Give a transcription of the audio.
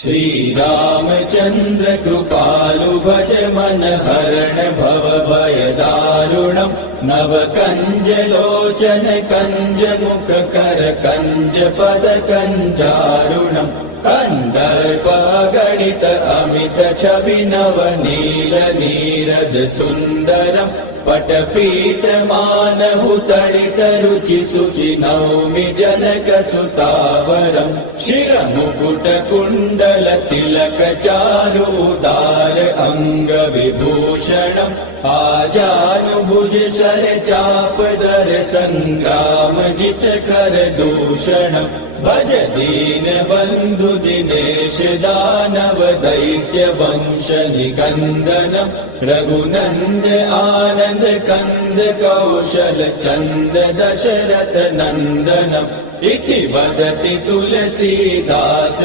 श्रीरामचन्द्र कृपालु भज मन हरण भव भय दारुणम् नव कंज लोचन कंज मुख कर कंज पद कंजारुणम् कंदर्प गणित अमित छवि नव नील नीरद सुन्दरम् पटपीठ मानहु तडित रुचि सुचि नौमि जनक सुतावरम् शिर मुकुट कुण्डल तिलक चारु उदार अंग विभूषणम् आजानुभुज शर चाप दर संग्राम जित कर दूषणम् भज दीन बंधु दिनेश दानव दैत्य वंश निकंदनम् रघुनंद आनंद कंद कौशल चंद दशरथ नंदनम् इति वदति तुलसीदास।